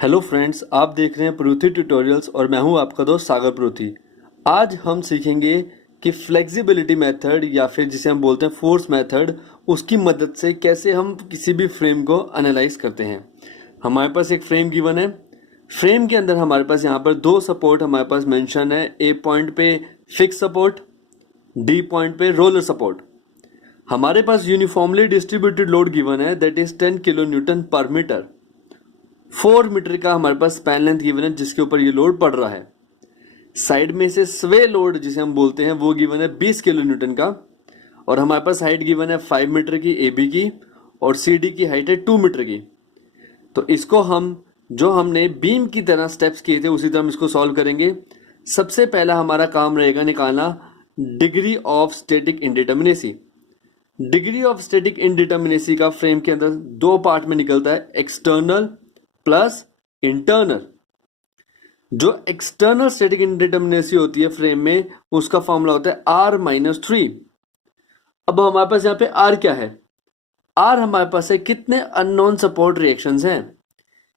Hello friends, आप देख रहे हैं परूथी ट्यूटोरियल्स और मैं हूं आपका दोस्त सागर परूथी। आज हम सीखेंगे कि फ्लेक्सिबिलिटी मेथड या फिर जिसे हम बोलते हैं फोर्स मेथड, उसकी मदद से कैसे हम किसी भी फ्रेम को एनालाइज करते हैं। हमारे पास एक फ्रेम गिवन है। फ्रेम के अंदर हमारे पास यहाँ पर दो सपोर्ट हमारे पास मेंशन है। ए पॉइंट पे फिक्स सपोर्ट, डी पॉइंट पे रोलर सपोर्ट। हमारे पास यूनिफॉर्मली डिस्ट्रीब्यूटेड लोड गिवन है, दैट इज 10 किलो न्यूटन पर मीटर। 4 मीटर का हमारे पास स्पैन लेंथ गिवन है जिसके ऊपर ये लोड पड़ रहा है। साइड में से स्वे लोड जिसे हम बोलते हैं वो गिवन है 20 किलो न्यूटन का। और हमारे पास हाइट गिवन है 5 मीटर की ए बी की, और सी डी की हाइट है 2 मीटर की। तो इसको हम जो हमने बीम की तरह स्टेप्स किए थे उसी तरह हम इसको सॉल्व करेंगे। सबसे पहला हमारा काम रहेगा निकालना degree of static indeterminacy. Degree of static indeterminacy का फ्रेम के अंदर दो पार्ट में निकलता है, एक्सटर्नल प्लस इंटरनल। जो एक्सटर्नल स्टैटिक इंडिटर्मिनेसी होती है फ्रेम में, उसका फॉर्मूला होता है R-3। अब हमारे पास यहाँ पे R क्या है? R हमारे पास है कितने अननोन सपोर्ट रिएक्शंस हैं।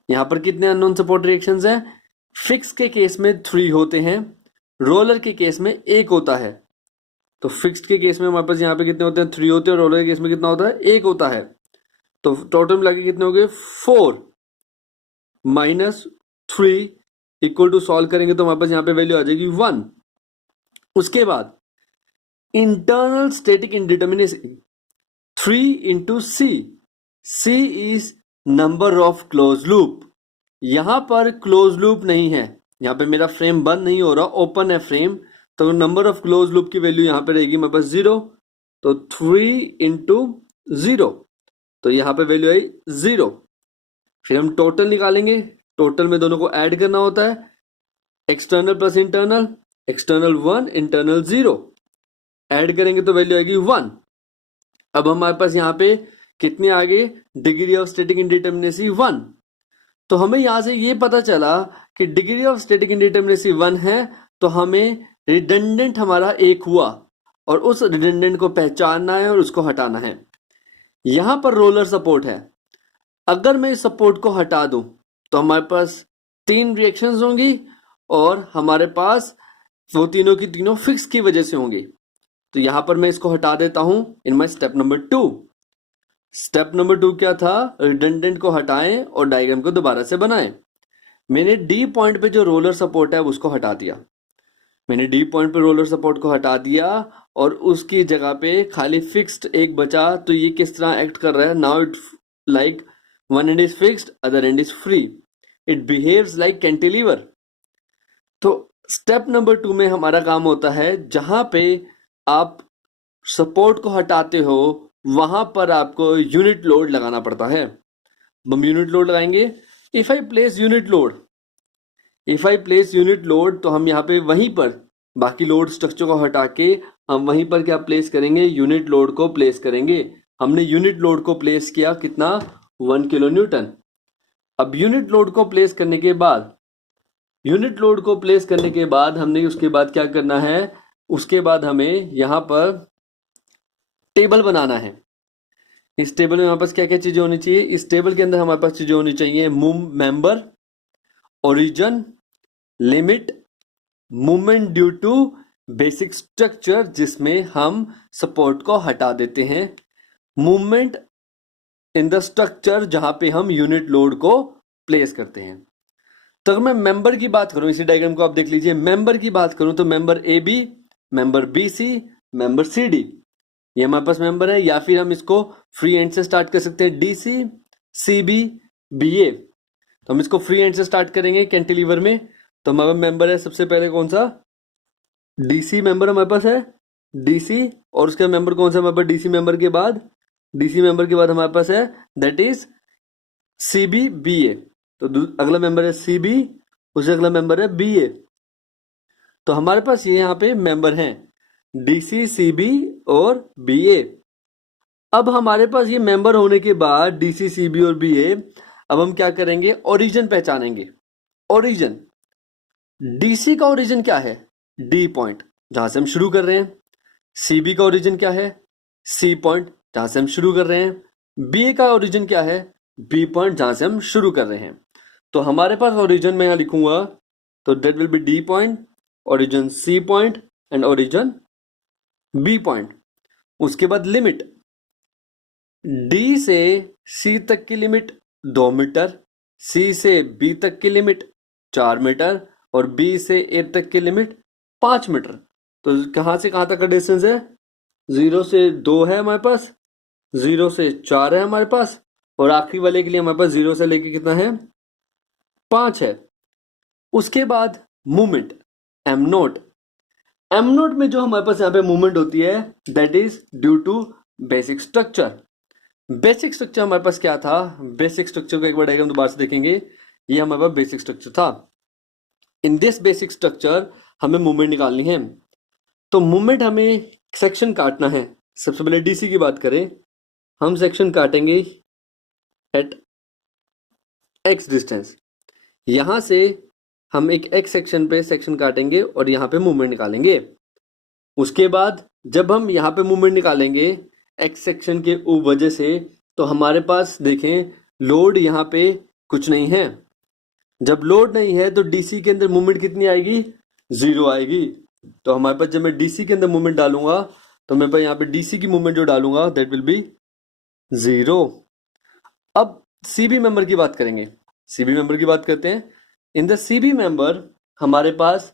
यहाँ पर कितने अननोन सपोर्ट रिएक्शंस हैं? फिक्स के केस में 3 होते हैं, रोलर के केस में 1 होता है। तो फिक्स्ड के केस में हमारे पास यहाँ पे कितने होते हैं? 3 होते हैं, और रोलर के केस में कितना होता है? 1 होता है। तो टोटल मिला के कितने हो गए? 4 माइनस 3 इक्वल टू सॉल्व करेंगे तो हमारे पास यहाँ पे वैल्यू आ जाएगी 1। उसके बाद internal static indeterminacy 3 into C. C is number of close loop. यहां पर क्लोज लूप नहीं है, यहाँ पे मेरा फ्रेम बंद नहीं हो रहा, ओपन है फ्रेम। तो नंबर ऑफ क्लोज लूप की वैल्यू यहाँ पे रहेगी हमारे पास 0। तो 3 इंटू 0, तो यहाँ पे वैल्यू आई 0। फिर हम टोटल निकालेंगे। टोटल में दोनों को ऐड करना होता है, external plus internal. External 1, internal 0, add करेंगे तो वैल्यू आएगी 1। अब हमारे पास यहाँ पे कितने आ गए? Degree of static indeterminacy 1। तो हमें यहां से ये पता चला कि डिग्री ऑफ स्टैटिक इंडिटर्मिनेसी 1 है, तो हमें रिडंडेंट हमारा 1 हुआ, और उस रिडंडेंट को पहचानना है और उसको हटाना है। यहां पर रोलर सपोर्ट है। अगर मैं इस सपोर्ट को हटा दूं तो हमारे पास 3 रिएक्शंस होंगी, और हमारे पास वो तीनों की तीनों फिक्स की वजह से होंगी। तो यहां पर मैं इसको हटा देता हूं in my step number 2। Step number 2 क्या था? रिडंडेंट को हटाएं और डायग्राम को दोबारा से बनाएं। मैंने डी पॉइंट पे जो रोलर सपोर्ट है उसको हटा दिया। मैंने डी पॉइंट पे रोलर सपोर्ट को हटा दिया और उसकी जगह पे खाली फिक्स्ड एक बचा। तो ये किस तरह एक्ट कर रहा है? Now it like one end is fixed, other end is free. It behaves like cantilever. तो स्टेप नंबर 2 में हमारा काम होता है, जहां पे आप सपोर्ट को हटाते हो वहां पर आपको यूनिट लोड लगाना पड़ता है। हम यूनिट लोड लगाएंगे। If I place unit load, तो हम यहाँ पे वहीं पर बाकी लोड स्ट्रक्चर को हटा के हम वहीं पर क्या प्लेस करेंगे? यूनिट लोड को प्लेस करेंगे। हमने यूनिट लोड को प्लेस किया, कितना? 1 किलो न्यूटन। अब यूनिट लोड को प्लेस करने के बाद हमने उसके बाद क्या करना है? उसके बाद हमें यहां पर टेबल बनाना है। इस टेबल में हमारे पास क्या क्या चीजें होनी चाहिए? इस टेबल के अंदर हमारे पास चीजें होनी चाहिए: member, origin, limit, movement due to basic structure जिसमें हम सपोर्ट को हटा देते हैं, मूवमेंट इन द स्ट्रक्चर जहां पे हम यूनिट लोड को प्लेस करते हैं। तो अगर मैं मेंबर की बात करूं, इसी डायग्राम को आप देख लीजिए, मेंबर की बात करूं तो member A B, member B C, member C D, ये हमारे पास मेंबर है। या फिर हम इसको फ्री एंड से स्टार्ट कर सकते हैं, D C, C B, B A. तो हम इसको फ्री एंड से स्टार्ट करेंगे कैंटिलीवर में। तो हमारा मेंबर है सबसे पहले कौन सा? डीसी मेंबर हमारे पास है, डीसी। और उसका मेंबर कौन सा हमारे पास? डीसी मेंबर के बाद हमारे पास है that is C B B A. तो अगला मेंबर है सी बी, उससे अगला मेंबर है बी ए। तो हमारे पास ये यहाँ पे मेंबर हैं डीसी, सी बी और बी ए। अब हमारे पास ये मेंबर होने के बाद डीसी, सी बी और बी ए, अब हम क्या करेंगे? ओरिजिन पहचानेंगे। ओरिजिन, डीसी का ओरिजिन क्या है? डी पॉइंट, जहां से हम शुरू कर रहे हैं। सीबी का ओरिजिन क्या है? सी पॉइंट, जहां से हम शुरू कर रहे हैं। बी का ओरिजिन क्या है? बी पॉइंट, जहां से हम शुरू कर रहे हैं। तो हमारे पास ओरिजिन में यहाँ लिखूंगा तो that will be D point, origin C point and origin B point. उसके बाद लिमिट डी से सी तक की लिमिट 2 मीटर, सी से बी तक की लिमिट 4 मीटर और बी से ए तक की लिमिट 5 मीटर। तो कहाँ से कहाँ तक का डिस्टेंस है? 0 से 2 है हमारे पास, 0 से 4 है हमारे पास और आखिरी वाले के लिए हमारे पास 0 से लेके कितना है? 5 है। उसके बाद movement M naught, M naught में जो हमारे पास यहाँ पे मूवमेंट होती है that is due to basic structure. Basic structure हमारे पास क्या था? बेसिक स्ट्रक्चर को एक बार डायग्राम दोबारा से देखेंगे। ये हमारे पास बेसिक स्ट्रक्चर था। इन दिस बेसिक स्ट्रक्चर हमें मूवमेंट निकालनी है। तो मूवमेंट हमें सेक्शन काटना है। सबसे पहले डीसी की बात करें, हम सेक्शन काटेंगे एट एक्स डिस्टेंस। यहां से हम एक एक्स सेक्शन पे सेक्शन काटेंगे और यहाँ पे मूवमेंट निकालेंगे। उसके बाद जब हम यहाँ पे मूवमेंट निकालेंगे एक्स सेक्शन के वजह से, तो हमारे पास देखें लोड यहाँ पे कुछ नहीं है। जब लोड नहीं है तो डीसी के अंदर मूवमेंट कितनी आएगी? 0 आएगी। तो हमारे पास जब मैं डीसी के अंदर मूवमेंट डालूंगा तो मैं यहाँ पे डीसी की मूवमेंट जो डालूंगा दैट विल बी 0। अब सीबी मेंबर की बात करेंगे। सीबी मेंबर की बात करते हैं। इन द सीबी मेंबर हमारे पास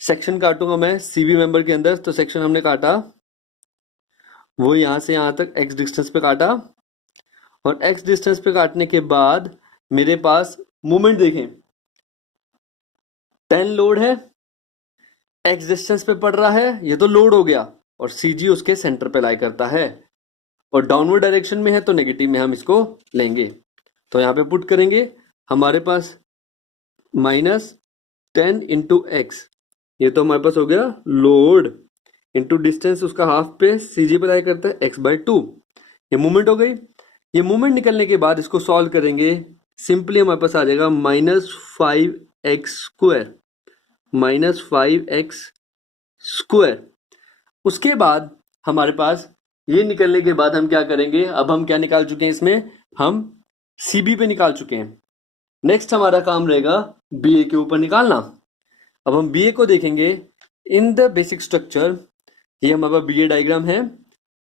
सेक्शन काटूंगा मैं सीबी मेंबर के अंदर। तो सेक्शन हमने काटा वो यहां से यहां तक एक्स डिस्टेंस पे काटा और एक्स डिस्टेंस पे काटने के बाद मेरे पास मूवमेंट देखें 10 लोड है, एक्स डिस्टेंस पे पड़ रहा है, ये तो लोड हो गया और सीजी उसके सेंटर पे लाई करता है और डाउनवर्ड डायरेक्शन में है तो नेगेटिव में हम इसको लेंगे। तो यहाँ पे पुट करेंगे हमारे पास -10 इंटू एक्स, ये तो हमारे पास हो गया लोड इंटू डिस्टेंस उसका हाफ पे सीजी पे लाई करता है x/2। ये मूवमेंट हो गई। ये मूवमेंट निकलने के बाद इसको सॉल्व करेंगे, सिंपली हमारे पास आ जाएगा -5x², -5x²। उसके बाद हमारे पास ये निकलने के बाद हम क्या करेंगे? अब हम क्या निकाल चुके हैं इसमें? हम सीबी पे निकाल चुके हैं। नेक्स्ट हमारा काम रहेगा बीए के ऊपर निकालना। अब हम बीए को देखेंगे इन द बेसिक स्ट्रक्चर। ये हमारा बीए डायग्राम है।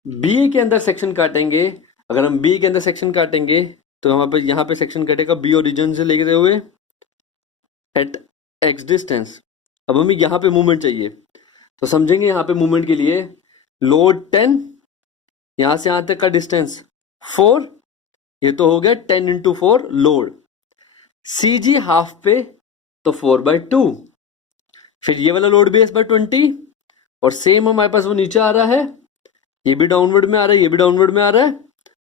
बीए के अंदर सेक्शन काटेंगे। अगर हम बी के अंदर सेक्शन काटेंगे तो हमारे पास यहाँ पे सेक्शन कटेगा बी ओरिजिन से लेते हुए एट एक्स डिस्टेंस। अब हमें यहाँ पे मूवमेंट चाहिए तो समझेंगे यहाँ पे मूवमेंट के लिए लोड 10, यहाँ से यहाँ तक का डिस्टेंस 4, ये तो हो गया 10 इंटू 4 लोड। सीजी हाफ पे तो 4/2, फिर ये वाला लोड बेस बाय 20 और सेम हमारे पास वो नीचे आ रहा है, ये भी डाउनवर्ड में आ रहा है, ये भी डाउनवर्ड में आ रहा है।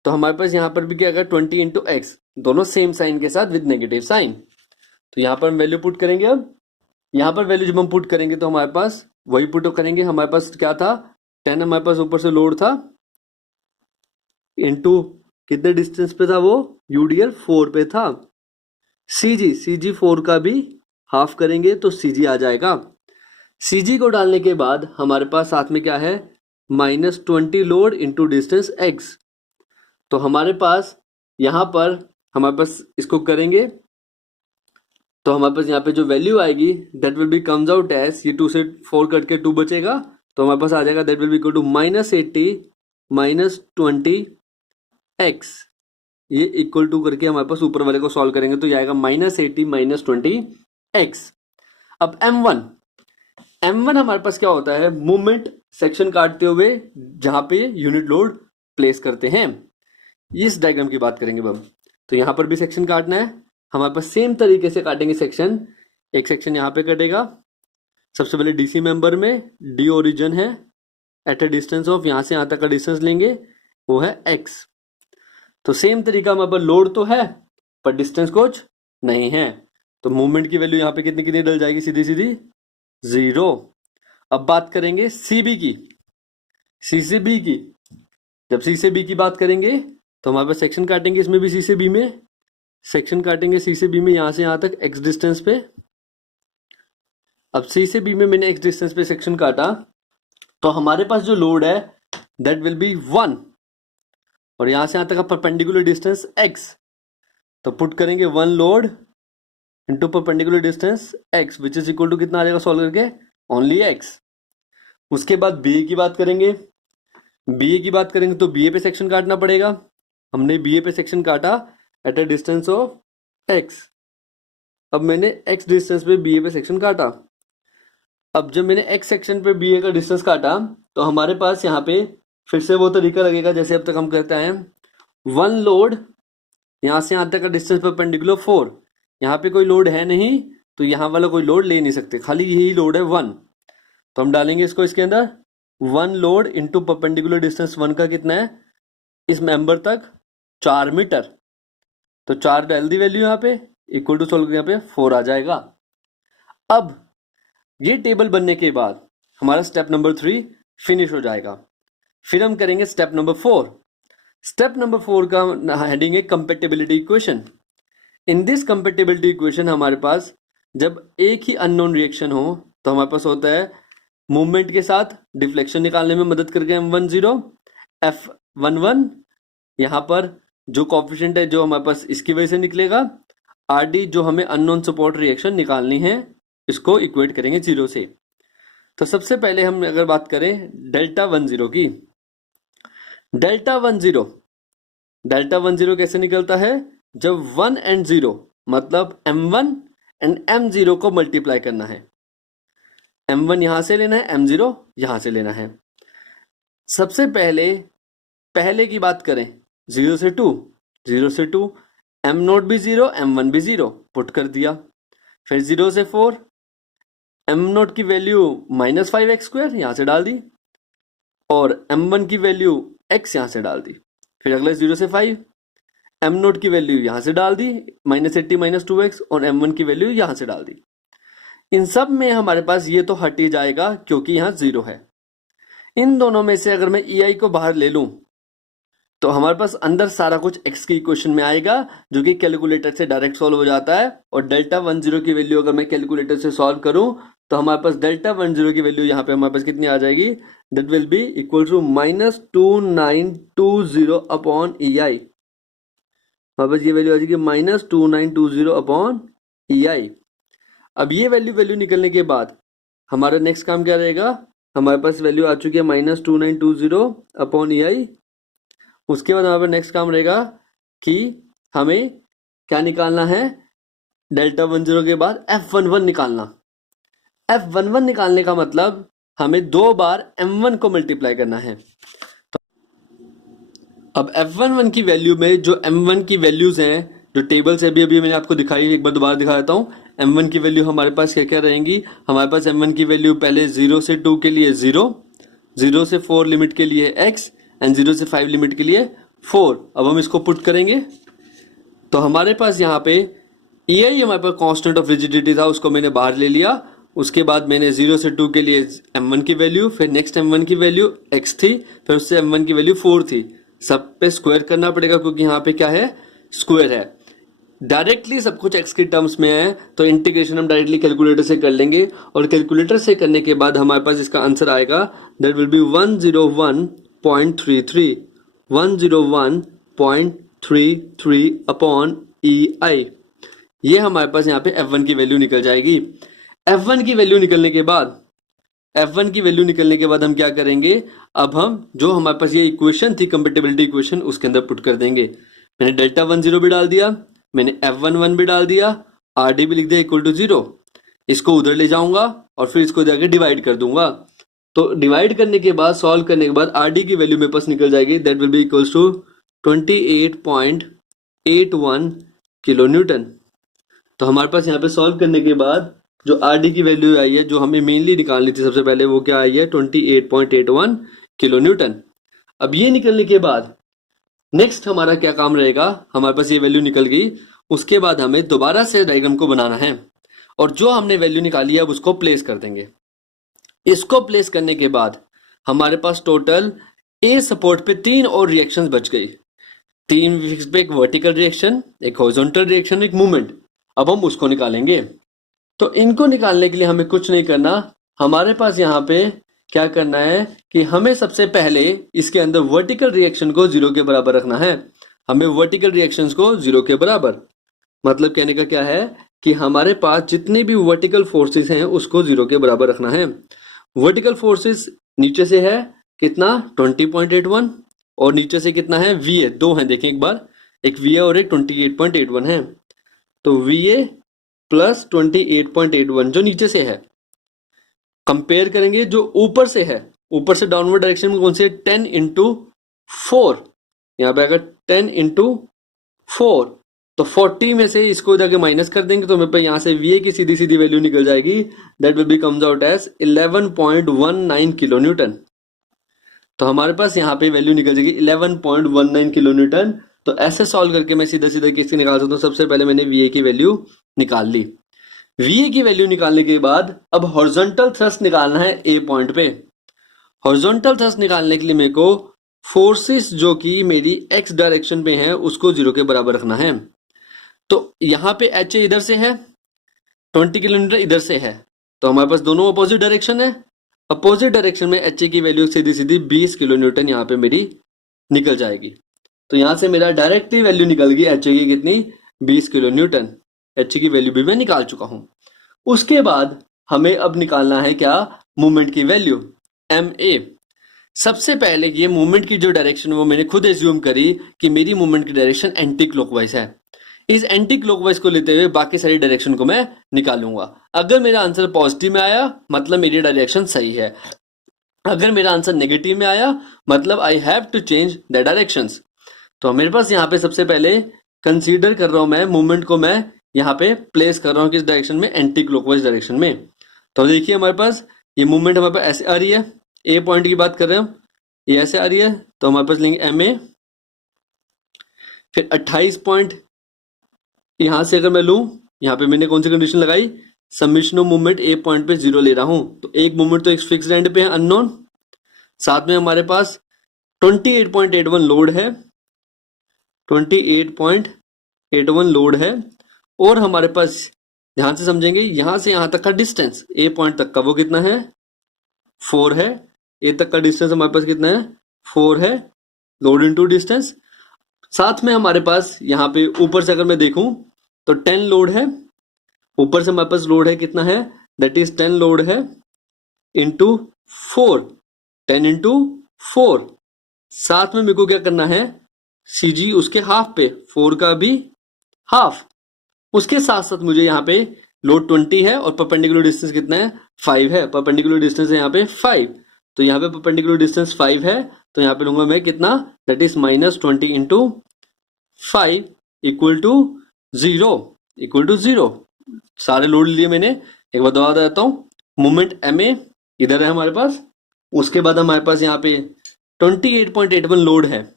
तो हमारे पास यहाँ पर भी क्या आएगा 20 इंटू एक्स, दोनों सेम साइन के साथ विद नेगेटिव साइन। तो यहाँ पर हम वैल्यू पुट करेंगे। अब यहाँ पर वैल्यू जब हम पुट करेंगे तो हमारे पास वही पुट करेंगे। हमारे पास क्या था? 10 हमारे पास ऊपर से लोड था इंटू कितने डिस्टेंस पे था वो? यूडीएल 4 पे था। सीजी 4 का भी हाफ करेंगे तो सीजी आ जाएगा। सीजी को डालने के बाद हमारे पास साथ में क्या है? -20 लोड इंटू डिस्टेंस एक्स। तो हमारे पास यहाँ पर हमारे पास इसको करेंगे तो हमारे पास यहाँ पे जो वैल्यू आएगी that will be comes out as, ये 2 से 4 कट के 2 बचेगा तो हमारे पास आ जाएगा that will be equal to -80 -20 x. ये इक्वल टू करके हमारे पास ऊपर वाले को सॉल्व करेंगे तो ये आएगा -80 -20 एक्स। अब M1 हमारे पास क्या होता है? मूवमेंट सेक्शन काटते हुए जहां पे यूनिट लोड प्लेस करते हैं। इस डायग्राम की बात करेंगे अब। तो यहाँ पर भी सेक्शन काटना है। हमारे पास सेम तरीके से काटेंगे सेक्शन। एक सेक्शन यहाँ पे कटेगा। सबसे पहले डीसी मेंबर में डी ओरिजिन है एट अ डिस्टेंस ऑफ, यहाँ से यहाँ तक का डिस्टेंस लेंगे वो है x। तो सेम तरीका हमारे पास लोड तो है पर डिस्टेंस कुछ नहीं है, तो मूवमेंट की वैल्यू यहाँ पे कितनी कितनी डल जाएगी? सीधी सीधी 0। अब बात करेंगे सीबी की, सी से बी की। जब सी से बी की बात करेंगे तो हमारे पास सेक्शन काटेंगे, इसमें भी सी से बी में सेक्शन काटेंगे, सी से बी में यहाँ से यहाँ तक एक्स डिस्टेंस पे। अब सी से बी में मैंने एक्स डिस्टेंस पे सेक्शन काटा तो हमारे पास जो लोड है दैट विल बी 1 और यहाँ से यहाँ तक का परपेंडिकुलर डिस्टेंस x। तो पुट करेंगे 1 load into perpendicular distance x which is equal to कितना आ जाएगा सॉल्व करके, ओनली x। उसके बाद बी ए की बात करेंगे, बी ए की बात करेंगे तो बी ए पे सेक्शन काटना पड़ेगा। हमने बी ए पे सेक्शन काटा at a distance of x। अब मैंने x डिस्टेंस पे बी ए पे सेक्शन काटा। अब जब मैंने x सेक्शन पे बी ए का डिस्टेंस काटा तो हमारे पास यहाँ पे फिर से वो तरीका लगेगा जैसे अब तक हम करते हैं। वन लोड, यहाँ से यहाँ तक का डिस्टेंस परपेंडिकुलर 4, यहाँ पे कोई लोड है नहीं तो यहाँ वाला कोई लोड ले नहीं सकते, खाली यही लोड है 1। तो हम डालेंगे इसको इसके अंदर, one load into perpendicular distance 1 का कितना है इस मेंबर तक 4 मीटर। तो 4 डाल दी वैल्यू यहाँ पे, इक्वल टू सोल्व यहाँ पे 4 आ जाएगा। अब ये टेबल बनने के बाद हमारा स्टेप नंबर 3 फिनिश हो जाएगा। फिर हम करेंगे स्टेप नंबर 4। स्टेप नंबर 4 का हेडिंग है compatibility equation. In this compatibility equation हमारे पास जब एक ही अननोन रिएक्शन हो तो हमारे पास होता है मूवमेंट के साथ डिफ्लेक्शन निकालने में मदद करके m10 f11, यहाँ पर जो कोफिशिएंट है जो हमारे पास इसकी वजह से निकलेगा, rd जो हमें अननोन सपोर्ट रिएक्शन निकालनी है इसको इक्वेट करेंगे 0 से। तो सबसे पहले हम अगर बात करें डेल्टा 10 की, डेल्टा 10 कैसे निकलता है, जब 1 एंड 0 मतलब m1 एंड m0 को मल्टीप्लाई करना है। m1 यहां से लेना है, m0 यहां से लेना है। सबसे पहले की बात करें 0 से 2, m0 भी 0 m1 भी 0 पुट कर दिया। फिर 0 से 4, m0 की वैल्यू -5x² यहां से डाल दी और m1 की वैल्यू x यहां से डाल दी। फिर अगले 0 से 5, m0 की वैल्यू यहां से डाल दी -80 -2x और m1 की वैल्यू यहां से डाल दी। इन सब में हमारे पास ये तो हट ही जाएगा क्योंकि यहाँ 0 है। इन दोनों में से अगर मैं EI को बाहर ले लूं तो हमारे पास अंदर सारा कुछ x की इक्वेशन में आएगा जो कि कैलकुलेटर से डायरेक्ट सॉल्व हो जाता है। और डेल्टा 10 की वैल्यू अगर मैं कैलकुलेटर से सॉल्व करूं तो हमारे पास डेल्टा 10 की वैल्यू यहाँ पे हमारे पास कितनी आ जाएगी, that will be equal to -2920 upon EI। हमारे पास ये वैल्यू आ जाएगी -2920 अपॉन EI। अब ये वैल्यू निकलने के बाद हमारा नेक्स्ट काम क्या रहेगा, हमारे पास वैल्यू आ चुकी है -2920 अपॉन EI। उसके बाद हमारे पास नेक्स्ट काम रहेगा कि हमें क्या निकालना है, डेल्टा 10 के बाद F11 निकालना। F11 निकालने का मतलब हमें 2 बार M1 को मल्टीप्लाई करना है। तो अब F11 की वैल्यू में जो M1 की वैल्यूज हैं, जो टेबल से अभी मैंने आपको दिखाई, एक बार दोबारा दिखा देता हूँ। M1 की वैल्यू हमारे पास क्या क्या रहेंगी, हमारे पास M1 की वैल्यू पहले 0 से 2 के लिए 0, 0 से 4 लिमिट के लिए x एंड 0 से 5 लिमिट के लिए 4। अब हम इसको पुट करेंगे तो हमारे पास यहाँ पे EI हमारे पास कांस्टेंट ऑफ रिजिडिटी था, उसको मैंने बाहर ले लिया। उसके बाद मैंने 0 से 2 के लिए M1 की वैल्यू, फिर नेक्स्ट M1 की वैल्यू x थी, फिर उससे M1 की वैल्यू 4 थी। सब पे स्क्वायर करना पड़ेगा क्योंकि यहाँ पे क्या है, स्क्वायर है। डायरेक्टली सब कुछ x के टर्म्स में है तो इंटीग्रेशन हम डायरेक्टली कैलकुलेटर से कर लेंगे और कैलकुलेटर से करने के बाद हमारे पास इसका आंसर आएगा, that will B 101.33 upon EI। ये हमारे पास यहाँ पे F1 की वैल्यू निकल जाएगी। F1 की वैल्यू निकलने के बाद हम क्या करेंगे, अब हम जो हमारे पास ये इक्वेशन थी कंपैटिबिलिटी इक्वेशन उसके अंदर पुट कर देंगे। मैंने डेल्टा 10 भी डाल दिया, मैंने F11 भी डाल दिया, RD भी लिख दिया इक्वल टू 0। इसको उधर ले जाऊंगा और फिर इसको जाके डिवाइड कर दूंगा। तो डिवाइड करने के बाद, सॉल्व करने के बाद RD की वैल्यू मेरे पास निकल जाएगी, that will be equals to 28.81 kilo newton. तो हमारे पास यहाँ पे सॉल्व करने के बाद जो RD की वैल्यू आई है, जो हमें मेनली निकालनी थी सबसे पहले, वो क्या आई है 28.81 किलो न्यूटन। अब ये निकलने के बाद नेक्स्ट हमारा क्या काम रहेगा, हमारे पास ये वैल्यू निकल गई, उसके बाद हमें दोबारा से डायग्राम को बनाना है और जो हमने वैल्यू निकाली है अब उसको प्लेस कर देंगे। इसको प्लेस करने के बाद हमारे पास टोटल ए सपोर्ट पे 3 और रिएक्शंस बच गई। 3 फिक्स पे, एक वर्टिकल रिएक्शन, एक हॉरिजॉन्टल रिएक्शन, एक मूवमेंट। अब हम उसको निकालेंगे। तो इनको निकालने के लिए हमें कुछ नहीं करना, हमारे पास यहाँ पे क्या करना है कि हमें सबसे पहले इसके अंदर वर्टिकल रिएक्शन को 0 के बराबर रखना है। हमें वर्टिकल रिएक्शंस को 0 के बराबर, मतलब कहने का क्या है कि हमारे पास जितने भी वर्टिकल फोर्सेस हैं उसको 0 के बराबर रखना है। वर्टिकल फोर्सेस नीचे से है कितना 20.81 और नीचे से कितना है वी ए, दो हैं देखें एक बार, एक वी ए और एक 28.81 है। तो वी ए प्लस 28.81 जो नीचे से है कंपेयर करेंगे जो ऊपर से है, ऊपर से डाउनवर्ड डायरेक्शन में कौन से 10 इंटू 4, यहाँ पे अगर 10 इंटू 4 तो 40 में से इसको जाके माइनस कर देंगे तो मेरे पे यहाँ से वी ए की सीधी सीधी वैल्यू निकल जाएगी, that will be comes out as 11.19 kilo newton. तो हमारे पास यहाँ पे वैल्यू निकल जाएगी 11.19 किलो न्यूटन। तो ऐसे सॉल्व करके मैं सीधा सीधा किसकी निकाल सकता हूँ, सबसे पहले मैंने वी ए की वैल्यू निकाल ली। वी ए की वैल्यू निकालने के बाद अब हॉरिजॉन्टल थ्रस्ट निकालना है ए पॉइंट पे। हॉरिजॉन्टल थ्रस्ट निकालने के लिए मेरे को फोर्सेस जो कि मेरी एक्स डायरेक्शन पे है उसको 0 के बराबर रखना है। तो यहाँ पे एच ए इधर से है, 20 किलोमीटर इधर से है, तो हमारे पास दोनों अपोजिट डायरेक्शन है। अपोजिट डायरेक्शन में एच ए की वैल्यू सीधी सीधी 20 किलो न्यूटन यहाँ पे मेरी निकल जाएगी। तो यहाँ से मेरा डायरेक्टली वैल्यू निकल गई एच ए की कितनी 20 किलो न्यूटन। एच ए की वैल्यू भी मैं निकाल चुका हूँ। उसके बाद हमें अब निकालना है क्या, मूवमेंट की वैल्यू एम ए। सबसे पहले ये मूवमेंट की जो डायरेक्शन है वो मैंने खुद एज्यूम करी कि मेरी मूवमेंट की डायरेक्शन एंटी क्लॉकवाइज है। इस एंटी क्लॉकवाइज को लेते हुए बाकी सारी डायरेक्शन को मैं निकालूंगा। अगर मेरा आंसर पॉजिटिव में आया मतलब मेरी डायरेक्शन सही है, अगर मेरा आंसर नेगेटिव में आया मतलब I have to change the directions. तो मेरे पास यहाँ पे सबसे पहले कंसीडर कर रहा हूँ मैं मूवमेंट को, मैं यहाँ पे प्लेस कर रहा हूँ किस डायरेक्शन में, एंटी क्लॉकवाइज डायरेक्शन में। तो देखिए हमारे पास ये मूवमेंट हमारे पास ऐसे आ रही है, ए पॉइंट की बात कर रहे हैं हम, ये ऐसे आ रही है, तो हमारे पास लेंगे एम ए। फिर 28 पॉइंट यहां से अगर मैं लूं, यहाँ पे मैंने कौन सी कंडीशन लगाई, submission of movement A point पे 0 ले रहा हूं, तो एक मूवमेंट तो एक फिक्स एंड पे है अननोन, साथ में हमारे पास 28.81 लोड है, 28.81 लोड है, और हमारे पास ध्यान से समझेंगे यहां से यहां तक का डिस्टेंस ए पॉइंट तक का वो कितना है 4 है। ए तक का डिस्टेंस हमारे पास कितना है 4 है, लोड इनटू डिस्टेंस। साथ में हमारे पास यहाँ पे ऊपर से अगर मैं देखूं तो 10 लोड है, ऊपर से हमारे पास लोड है कितना है, दैट इज 10 लोड है इंटू 4, 10 इंटू 4। साथ में मेरे को क्या करना है, सी जी उसके हाफ पे, 4 का भी हाफ। उसके साथ साथ मुझे यहाँ पे लोड 20 है और परपेंडिकुलर डिस्टेंस कितना है 5 है, परपेंडिकुलर डिस्टेंस है यहाँ पे 5, तो यहाँ पे परपेंडिकुलर डिस्टेंस 5 है, तो यहाँ पे लूंगा मैं कितना, that is -20 into 5 equal to 0। सारे लोड लिए मैंने, एक बार दोबारा देता हूँ, मूवमेंट एम ए इधर है हमारे पास, उसके बाद हमारे पास यहाँ पे 28.81 लोड है।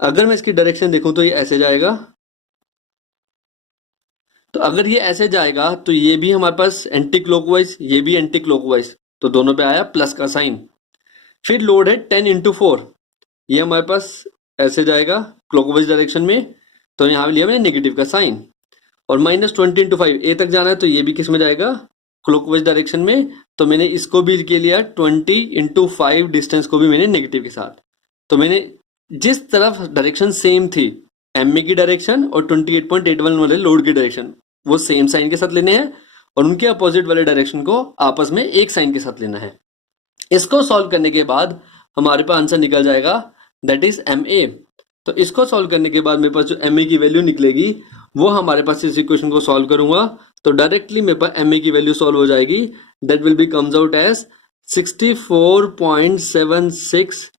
अगर मैं इसकी डायरेक्शन देखूं तो ये ऐसे जाएगा, तो अगर ये ऐसे जाएगा तो ये भी हमारे पास एंटी क्लॉकवाइज, ये भी एंटी क्लॉकवाइज, तो दोनों पे आया प्लस का साइन। फिर लोड है 10 इंटू 4, ये हमारे पास ऐसे जाएगा क्लॉकवाइज डायरेक्शन में, तो यहाँ पे लिया मैंने नेगेटिव का साइन। और -20 इंटू 5 ए तक जाना है, तो ये भी किस में जाएगा क्लॉकवाइज डायरेक्शन में, तो मैंने इसको भी के लिया 20 इंटू 5 डिस्टेंस को भी मैंने नेगेटिव के साथ। तो मैंने जिस तरफ डायरेक्शन सेम थी एम ए की डायरेक्शन और 28.81 वाले लोड की डायरेक्शन वो सेम साइन के साथ लेने हैं, और उनके अपोजिट वाले डायरेक्शन को आपस में एक साइन के साथ लेना है। इसको सॉल्व करने के बाद हमारे पास आंसर निकल जाएगा दैट इज एम ए। तो इसको सॉल्व करने के बाद मेरे पास जो एम ए की वैल्यू निकलेगी वो हमारे पास इस इक्वेशन को सॉल्व करूंगा तो डायरेक्टली मेरे पास एम ए की वैल्यू सॉल्व हो जाएगी, that will be comes out as 64.76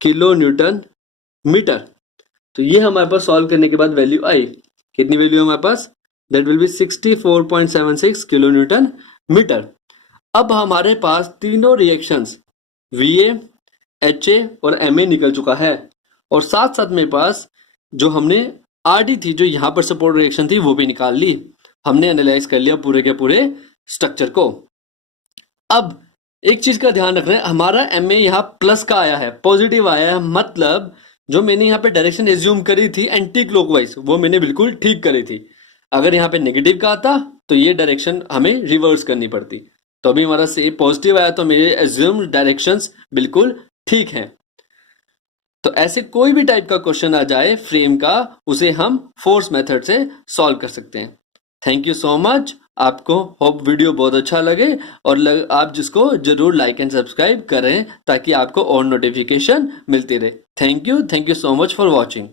kilo newton metre. तो ये हमारे पास सॉल्व करने के बाद वैल्यू आई, कितनी वैल्यू हमारे पास, that will be 64.76 kilo newton metre. अब हमारे पास तीनों रिएक्शंस वीए, एचए और एमए निकल चुका है, और साथ साथ मेरे पास जो हमने आरडी थी जो यहाँ पर सपोर्ट रिएक्शन थी वो भी निकाल ली। हमने एनालाइज कर लिया पूरे के पूरे स्ट्रक्चर को। अब एक चीज का ध्यान रखना है, हमारा एमए यहाँ प्लस का आया है, पॉजिटिव आया है, मतलब जो मैंने यहाँ पे डायरेक्शन एज्यूम करी थी एंटी क्लॉकवाइज वो मैंने बिल्कुल ठीक करी थी। अगर यहाँ पे नेगेटिव का आता तो ये डायरेक्शन हमें रिवर्स करनी पड़ती। तो अभी हमारा से पॉजिटिव आया तो मेरे एज्यूम डायरेक्शंस बिल्कुल ठीक हैं। तो ऐसे कोई भी टाइप का क्वेश्चन आ जाए फ्रेम का, उसे हम फोर्स मेथड से सॉल्व कर सकते हैं। Thank you so much. आपको होप वीडियो बहुत अच्छा लगे और आप जिसको जरूर लाइक एंड सब्सक्राइब करें ताकि आपको और नोटिफिकेशन मिलती रहे। Thank you so much for watching.